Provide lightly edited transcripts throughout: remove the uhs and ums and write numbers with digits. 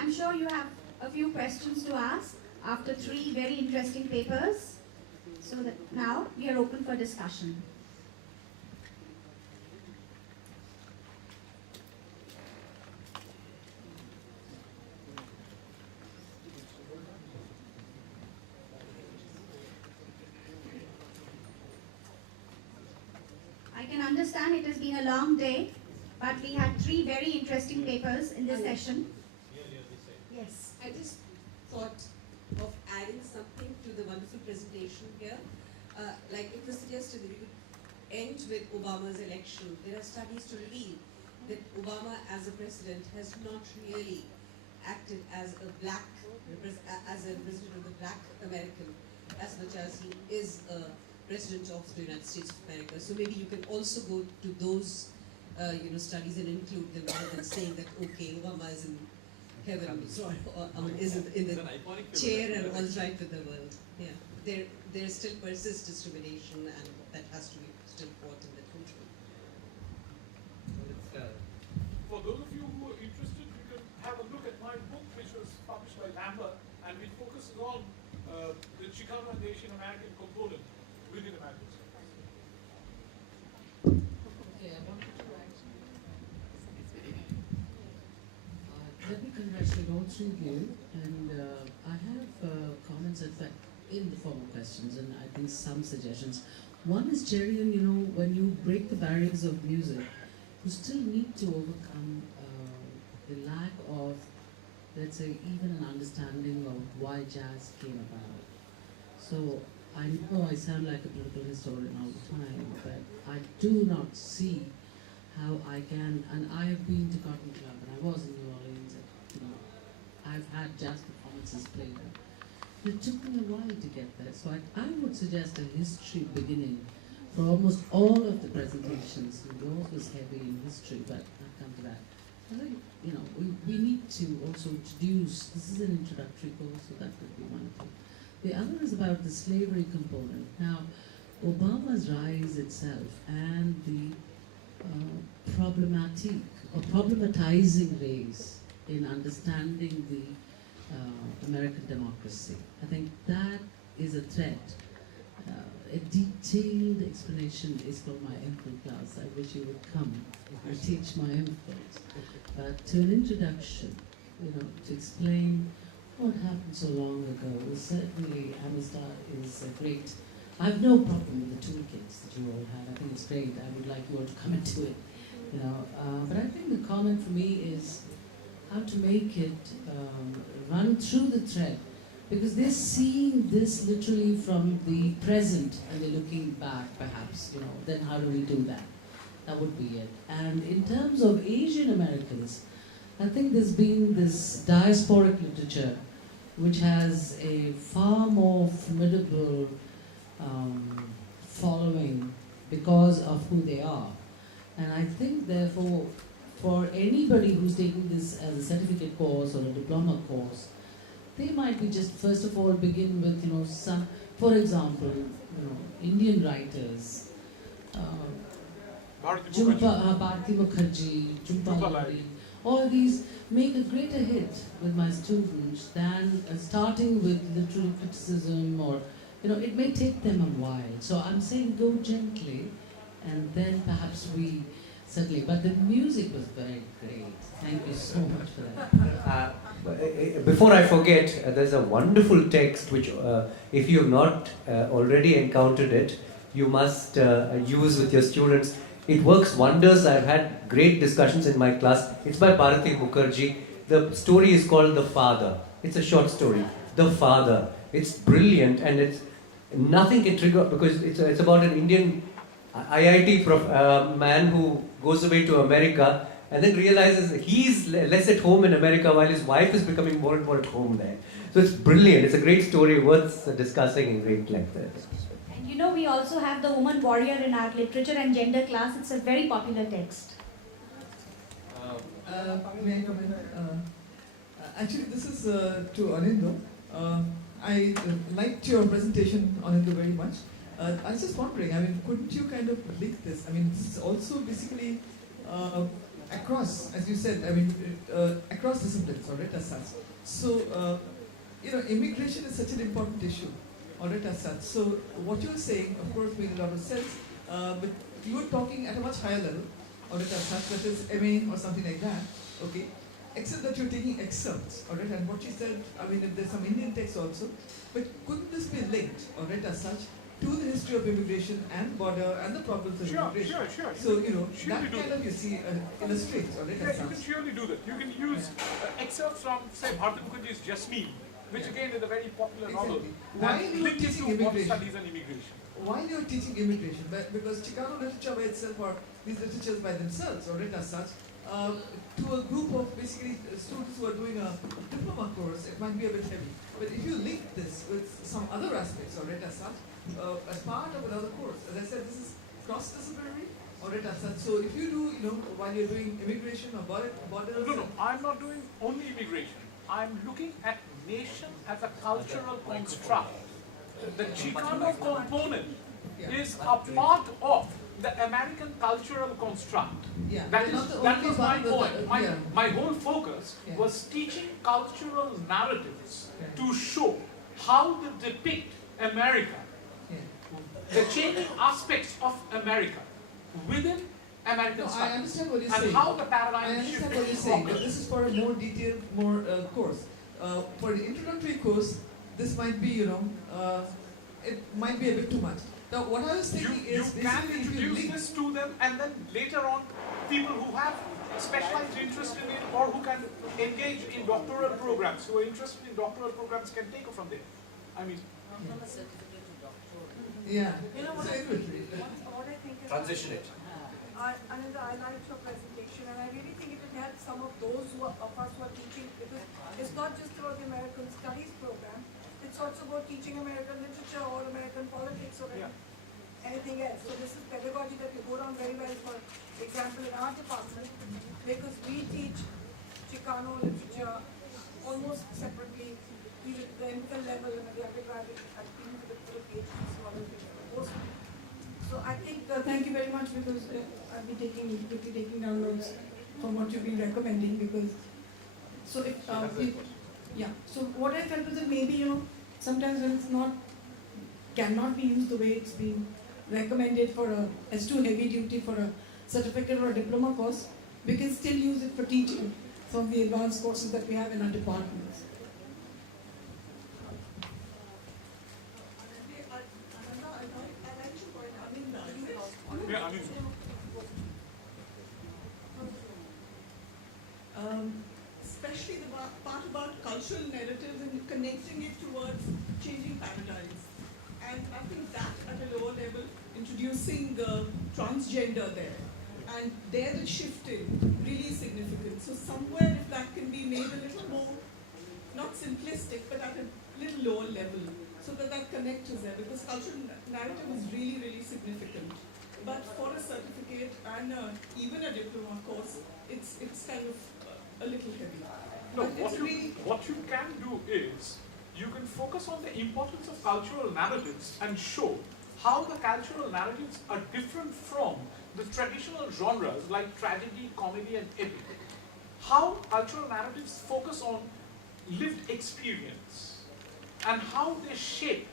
I'm sure you have a few questions to ask after 3 very interesting papers. So that now we are open for discussion. I can understand it has been a long day, but we had 3 very interesting papers in this session. Yes. I just thought of adding something to the wonderful presentation here. Like it was suggested that we could end with Obama's election. There are studies to reveal that Obama as a president has not really acted as a representative of the black American as much as he is a president of the United States of America. So maybe you can also go to those studies and include them rather than saying that, okay, Obama is in heaven, is in the chair and all's right with the world. Yeah, there still persists discrimination, and that has to be still fought in the country. For those of you who are interested, you can have a look at my book, which was published by Lambert, and which focuses on the Chicano and the Asian American component within American studies. Okay, I wanted to actually. Let me congratulate all three of you, and I have comments, in fact, in the form of questions, and I think some suggestions. One is, Jerian, when you break the barriers of music, you still need to overcome the lack of, let's say, even an understanding of why jazz came about. So I know I sound like a political historian all the time, but I do not see how I can, and I have been to Cotton Club, and I was in New Orleans, and, I've had jazz performances played there. It took me a while to get there, so I would suggest a history beginning for almost all of the presentations. Yours was heavy in history, but I'll come to that. I think, we need to also introduce, this is an introductory course, so that would be wonderful. The other is about the slavery component. Now, Obama's rise itself and the problematizing race in understanding the American democracy. I think that is a threat. A detailed explanation is for my MPhil class. I wish you would come and teach my MPhils. But to an introduction, to explain what happened so long ago, certainly Amistad is a great. I have no problem with the toolkits that you all have. I think it's great. I would like you all to come into it. But I think the comment for me is how to make it run through the thread, because they're seeing this literally from the present and they're looking back, perhaps. Then how do we do that? That would be it. And in terms of Asian Americans, I think there's been this diasporic literature which has a far more formidable following because of who they are. And I think, therefore, for anybody who's taking this as a certificate course or a diploma course, they might be just, first of all, begin with, some, for example, Indian writers, Bharati Mukherjee, Jhumpa Lahiri, all these make a greater hit with my students than starting with literary criticism, or, it may take them a while. So I'm saying go gently, and then perhaps we certainly, but the music was very great. Thank you so much for that. Before I forget, there's a wonderful text which, if you have not already encountered it, you must use with your students. It works wonders. I've had great discussions in my class. It's by Bharati Mukherjee. The story is called The Father. It's a short story. The Father. It's brilliant, and it's nothing can trigger, because it's about an Indian IIT man who goes away to America and then realizes he's less at home in America while his wife is becoming more and more at home there. So it's brilliant. It's a great story worth discussing in great length. And we also have The Woman Warrior in our literature and gender class. It's a very popular text. May I come in? Actually, this is to Anindo. I liked your presentation, Anindo, very much. I was just wondering, couldn't you kind of link this? This is also basically across, as you said, I mean, across disciplines, all right, as such. So, immigration is such an important issue, all right, as such. So, what you're saying, of course, made a lot of sense, but you were talking at a much higher level, all right, as such, that is MA or something like that, okay? Except that you're taking excerpts, all right, and what she said, I mean, if there's some Indian text also, but couldn't this be linked, all right, as such, to the history of immigration and border and the problems of immigration? Sure. So, Surely that do kind of, you see, illustrates, all right, Yeah, as you can such. surely do that. You can use excerpts from, say, Bharata Mukherjee's Jasmine, which again is a very popular novel. Exactly. While and you were linked it teaching to what immigration, studies and immigration. while you're teaching immigration, because Chicano literature by itself, or these literatures by themselves, or as such, to a group of basically students who are doing a diploma course, it might be a bit heavy. But if you link this with some other aspects, or as such, as part of another course, as I said, this is cross-disciplinary, or as such. So if you do, while you're doing immigration or borders, No, I'm not doing only immigration. I'm looking at nation as a cultural construct. The Chicano component yeah, is a part of the American cultural construct. yeah, That they're is, not the that only was my part of the- point. yeah. My whole focus Yeah. was teaching cultural narratives Right. to show how to depict America, Yeah. the changing aspects of America within American No, I studies, understand what you're and saying. how the I paradigm understand shifted what you're saying, from but this is for a more detailed, more course. For the introductory course, this might be, it might be a bit too much. Now, what I was You thinking can is basically if you introduce link, this to them, and then later on, people who have specialized interest in it or who can engage in doctoral programs, who are interested in doctoral programs, can take it from there. I mean, yeah. You know what So I it would think? be- What I think is. Transition it. Ananda, I liked your presentation, and I really think it will help some of those of us who are teaching, because it's not just about the American Studies program, it's also about teaching American literature or American politics or Yeah. anything else. So this is pedagogy that will go down very well, for example, in our department, because we teach Chicano literature almost separately, even the MPhil level and the undergraduate, and even for the PhD, so other things. So I think, thank you very much, because I'll be taking down notes from what you've been recommending, because, so if, yeah, so what I felt was that maybe, sometimes when it's cannot be used the way it's been recommended as too heavy duty for a certificate or a diploma course, we can still use it for teaching some of the advanced courses that we have in our departments. yeah, I mean, Especially the part about cultural narratives and connecting it towards changing paradigms. And I think that at a lower level, introducing transgender there, and there the shifting really significant. So somewhere if that can be made a little more, not simplistic, but at a little lower level, so that connect is there, because cultural narrative is really, really significant. But for a certificate and even a diploma course, it's kind of a little heavy. no, But it's really, what you can do is, you can focus on the importance of cultural narratives and show how the cultural narratives are different from the traditional genres like tragedy, comedy, and epic. How cultural narratives focus on lived experience and how they shape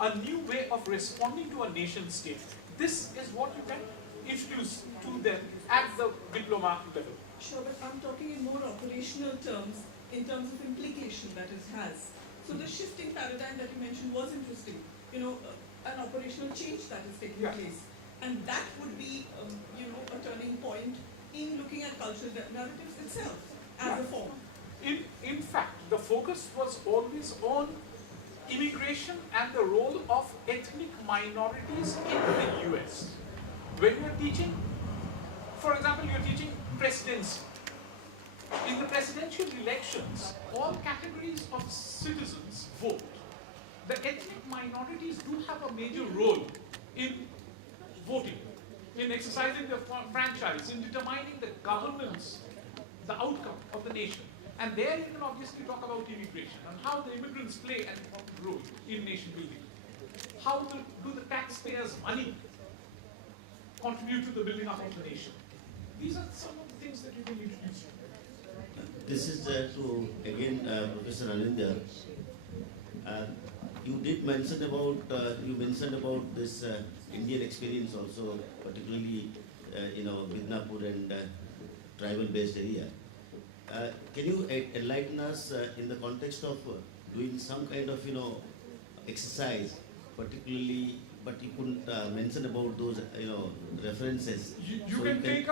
a new way of responding to a nation state. This is what you can introduce to them at the diploma level. sure, but I'm talking in more operational terms, in terms of implication that it has. So the shifting paradigm that you mentioned was interesting. An operational change that is taking Yeah. place. And that would be, a turning point in looking at cultural narratives itself as Yeah. a form. In fact, the focus was always on immigration and the role of ethnic minorities in the US. When you're teaching, for example, you're teaching presidency. In the presidential elections, all categories of citizens vote. The ethnic minorities do have a major role in voting, in exercising their franchise, in determining the governance, the outcome of the nation. And there you can obviously talk about immigration and how the immigrants play an important role in nation building. How do the taxpayers' money contribute to the building up of the nation? These are This is to again Professor Anindya. You did mention about this Indian experience also, particularly Midnapur and tribal-based area. Can you enlighten us in the context of doing some kind of exercise, particularly? But you couldn't mention about those references. You can take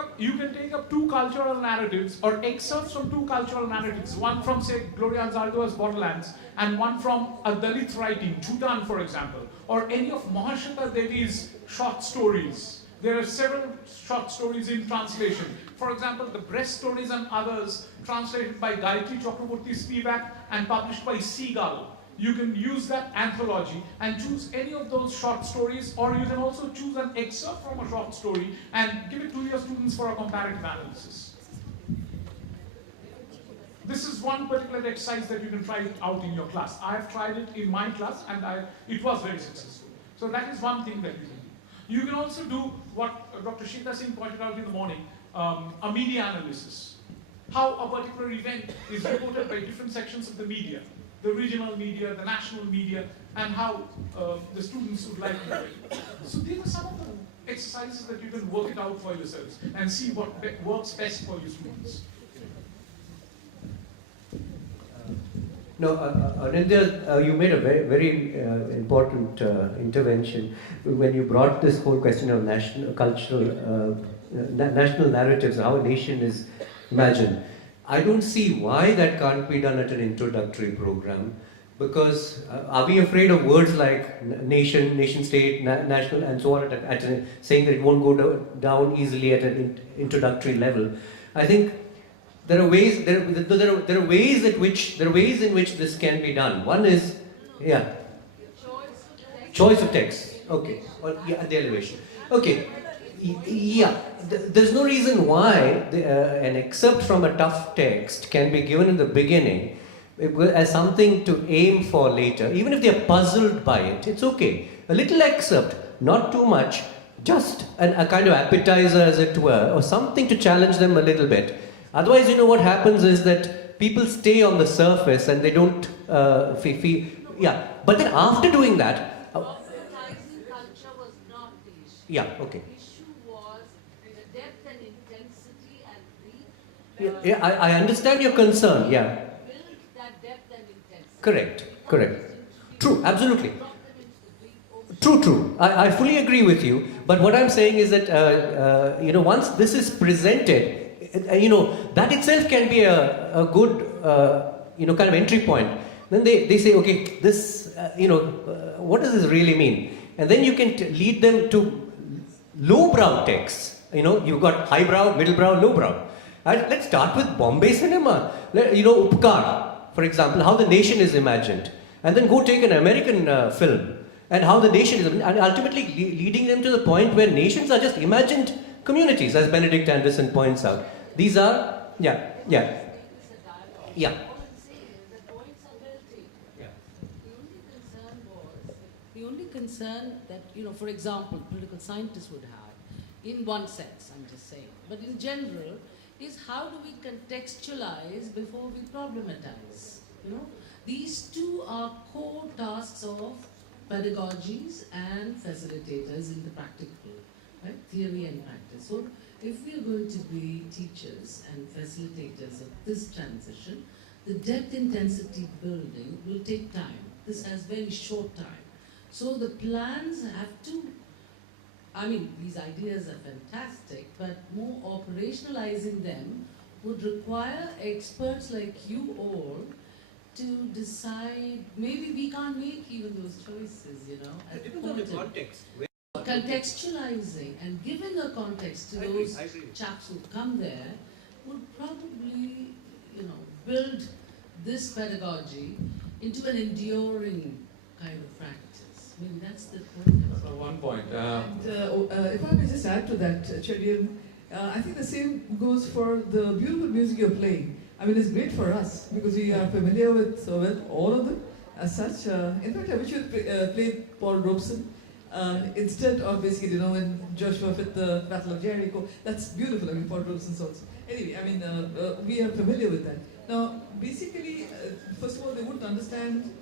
up two cultural narratives or excerpts from two cultural narratives. One from, say, Gloria Anzaldua's Borderlands, and one from a Dalit writing, Chutan, for example, or any of Mahashita Devi's short stories. There are several short stories in translation. For example, the Breast Stories and Others, translated by Gayatri Chakraborty Spivak and published by Seagull. You can use that anthology and choose any of those short stories, or you can also choose an excerpt from a short story and give it to your students for a comparative analysis. This is one particular exercise that you can try it out in your class. I have tried it in my class and it was very successful. So that is one thing that you can do. You can also do what Dr. Shita Singh pointed out in the morning, a media analysis. How a particular event is reported by different sections of the media. The regional media, the national media, and how the students would like to do it. So these are some of the exercises that you can work it out for yourselves and see what works best for your students. No, Anindya, you made a very important intervention when you brought this whole question of national narratives, how a nation is imagined. I don't see why that can't be done at an introductory program, because are we afraid of words like nation state, national, and so on, saying that it won't go down easily at an introductory level? I think there are ways. There are ways in which this can be done. One is, choice of text. Okay, the elevation. Okay. Yeah, there's no reason why an excerpt from a tough text can be given in the beginning as something to aim for later. Even if they're puzzled by it, it's okay. A little excerpt, not too much, just a kind of appetizer, as it were, or something to challenge them a little bit. Otherwise, what happens is that people stay on the surface and they don't feel. Yeah, but then after doing that. Organizing culture was not the issue. Yeah, okay. I understand your concern, yeah. Build that depth and intensity. Correct. True, absolutely. True. I fully agree with you. But what I'm saying is that, once this is presented, that itself can be a good, kind of entry point. Then they say, okay, this, what does this really mean? And then you can lead them to lowbrow texts. You've got highbrow, middlebrow, lowbrow. Let's start with Bombay cinema. Upkar, for example, how the nation is imagined. And then go take an American film and how the nation is, and ultimately leading them to the point where nations are just imagined communities, as Benedict Anderson points out. These are, yeah. The only concern that, for example, political scientists would have, in one sense, I'm just saying, but in general, is how do we contextualize before we problematize? These two are core tasks of pedagogies and facilitators in the practical, right? Theory and practice. So if we are going to be teachers and facilitators of this transition, the depth intensity building will take time. This has very short time. So the plans have to, these ideas are fantastic, but more operationalizing them would require experts like you all to decide. Maybe we can't make even those choices, It depends on the context. Contextualizing and giving a context to those chaps who come there would probably, build this pedagogy into an enduring kind of practice. That's the point. One point. If I may just add to that, Chedian, I think the same goes for the beautiful music you're playing. It's great for us because we are familiar with all of them as such. In fact, I wish you had played Paul Robeson. Instead of basically, you know, when Joshua fit the Battle of Jericho, that's beautiful. I mean, Paul Rolson's also. Anyway, I mean, we are familiar with that. Now, basically, first of all, they wouldn't understand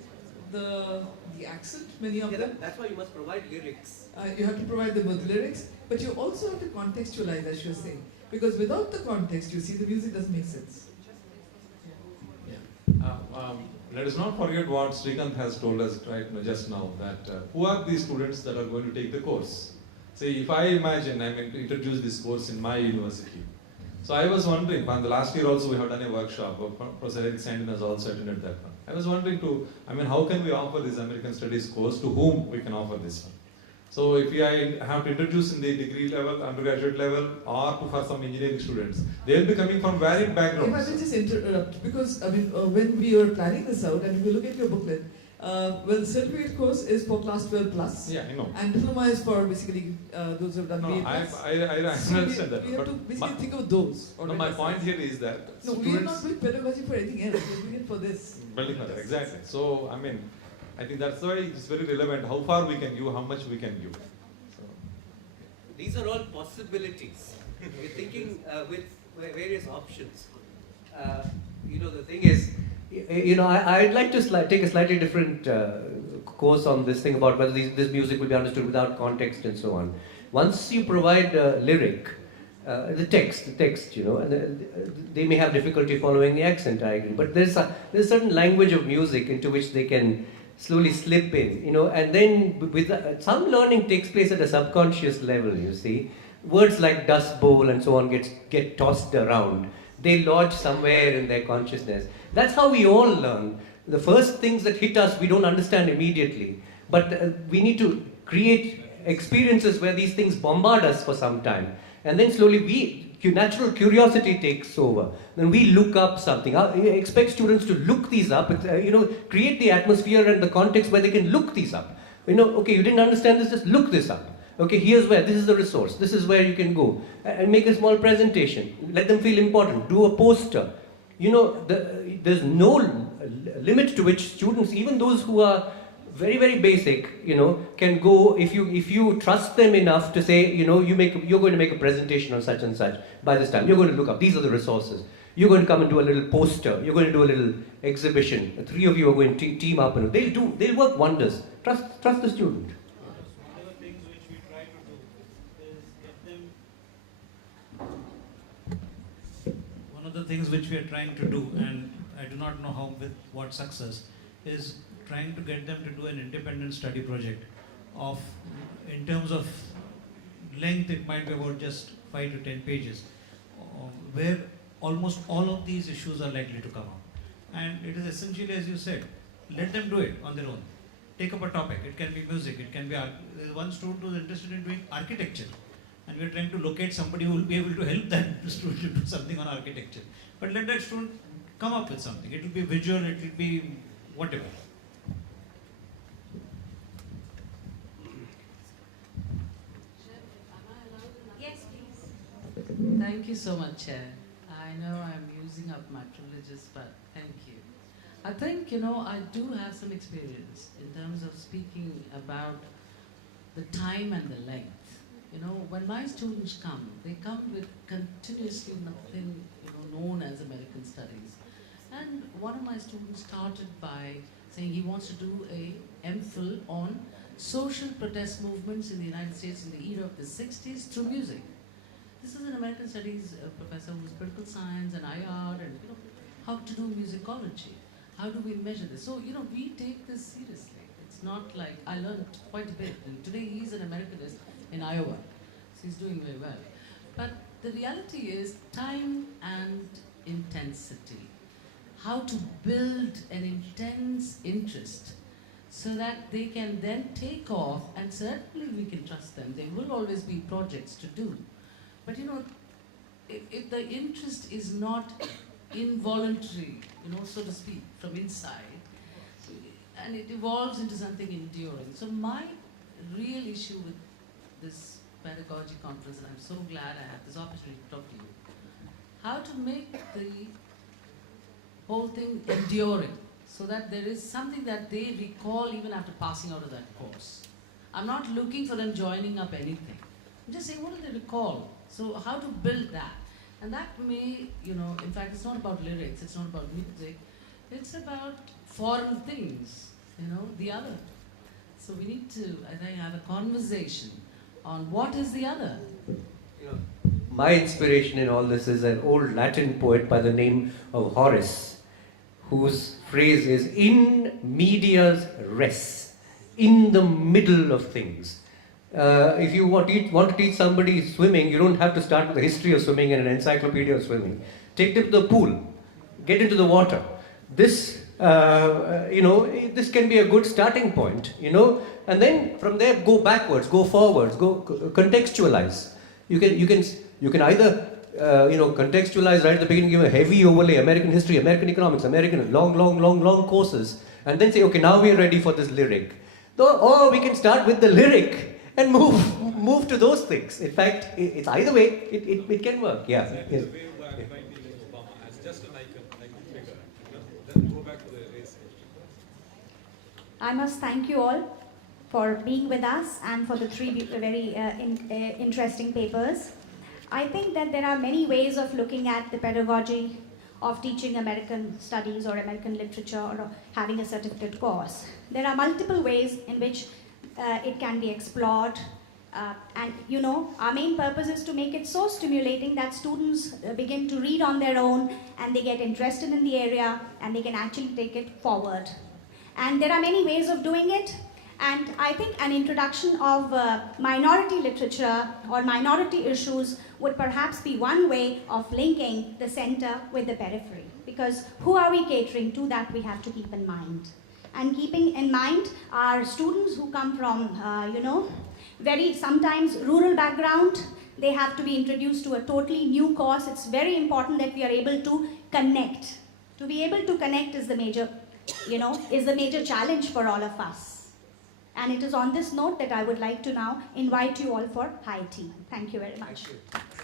the accent, many of them. That's why you must provide lyrics. You have to provide them with lyrics, but you also have to contextualize, as you're saying. Because without the context, you see, the music doesn't make sense. Let us not forget what Srikanth has told us just now, that who are these students that are going to take the course? Say, if I imagine I'm going to introduce this course in my university. So I was wondering, and the last year also we have done a workshop, Professor Eric Sandin has also attended that one. I was wondering how can we offer this American Studies course, to whom we can offer this one? So if I have to introduce in the degree level, undergraduate level, or for some engineering students, they will be coming from varied backgrounds. If I may just interrupt, because I mean, when we were planning this out, and if you look at your booklet, well, the certificate course is for class 12 plus. Yeah, I know. And diploma is for basically those who have done No, BA I plus. understand that. We have but to basically think of those. no, my point here is that No, we are not doing pedagogy for anything else. We're doing it for this. building for that, exactly. So, I mean, I think that's why it's very relevant how far we can give, how much we can give. So. These are all possibilities. We're thinking with various options. The thing is, I'd like to take a slightly different course on this thing about whether this music will be understood without context and so on. Once you provide lyric, the text, and they may have difficulty following the accent, I agree, but there's a certain language of music into which they can slowly slip in, and then with some learning takes place at a subconscious level, you see. Words like dust bowl and so on get tossed around. They lodge somewhere in their consciousness. That's how we all learn. The first things that hit us, we don't understand immediately. But we need to create experiences where these things bombard us for some time. And then slowly natural curiosity takes over. Then we look up something. I expect students to look these up, create the atmosphere and the context where they can look these up. Okay, you didn't understand this, just look this up. Okay, here's where, this is the resource, this is where you can go. And make a small presentation. Let them feel important. Do a poster. There's no limit to which students, even those who are very, very basic, can go, if you trust them enough to say, you're going to make a presentation on such and such by this time. You're going to look up, these are the resources. You're going to come and do a little poster. You're going to do a little exhibition. The three of you are going to team up and they'll work wonders. Trust the student. One of the things which we are trying to do, and I do not know how with what success, is trying to get them to do an independent study project of, in terms of length, it might be about just 5 to 10 pages, where almost all of these issues are likely to come up. And it is essentially, as you said, let them do it on their own. Take up a topic. It can be music, it can be art. There's one student who is interested in doing architecture, and we are trying to locate somebody who will be able to help that student to do something on architecture. But let that student come up with something. It will be visual, it will be whatever. Yes, please. Thank you so much, Chair. I know I'm using up my privileges, but thank you. I think, I do have some experience in terms of speaking about the time and the length. When my students come, they come with continuously nothing, known as American Studies. And one of my students started by saying he wants to do a MPhil on social protest movements in the United States in the era of the 60s through music. This is an American Studies professor who's political science and IR and how to do musicology. How do we measure this? So, we take this seriously. It's not like, I learned quite a bit. And today he's an Americanist in Iowa. So he's doing very well. But the reality is time and intensity. How to build an intense interest so that they can then take off, and certainly we can trust them. There will always be projects to do. But if the interest is not involuntary, so to speak, from inside, and it evolves into something enduring. So my real issue with this pedagogy conference, and I'm so glad I have this opportunity to talk to you, how to make the whole thing enduring, so that there is something that they recall even after passing out of that course. I'm not looking for them joining up anything. I'm just saying, what do they recall? So how to build that? And that may, in fact, it's not about lyrics, it's not about music, it's about foreign things, the other. So we need to, I think, have a conversation on what is the other. My inspiration in all this is an old Latin poet by the name of Horace, whose phrase is in medias res, in the middle of things. If you want to teach somebody swimming, you don't have to start with the history of swimming and an encyclopedia of swimming. Take them to the pool, get into the water. This, this can be a good starting point, and then from there go backwards, go forwards, go contextualize. You can either contextualize right at the beginning, give a heavy overlay, American history, American economics, American long courses, and then say, okay, now we are ready for this lyric. Or we can start with the lyric and move to those things. In fact, it's either way, it can work. Yeah. Yes. Obama as just an icon figure. Then go back to the race. I must thank you all for being with us and for the three very interesting papers. I think that there are many ways of looking at the pedagogy of teaching American studies or American literature or having a certificate course. There are multiple ways in which it can be explored. And our main purpose is to make it so stimulating that students begin to read on their own and they get interested in the area and they can actually take it forward. And there are many ways of doing it. And I think an introduction of minority literature or minority issues would perhaps be one way of linking the center with the periphery. Because who are we catering to, that we have to keep in mind. And keeping in mind our students who come from, very sometimes rural background, they have to be introduced to a totally new course. It's very important that we are able to connect. To be able to connect is the major, is the major challenge for all of us. And it is on this note that I would like to now invite you all for high tea. Thank you very much. Thank you.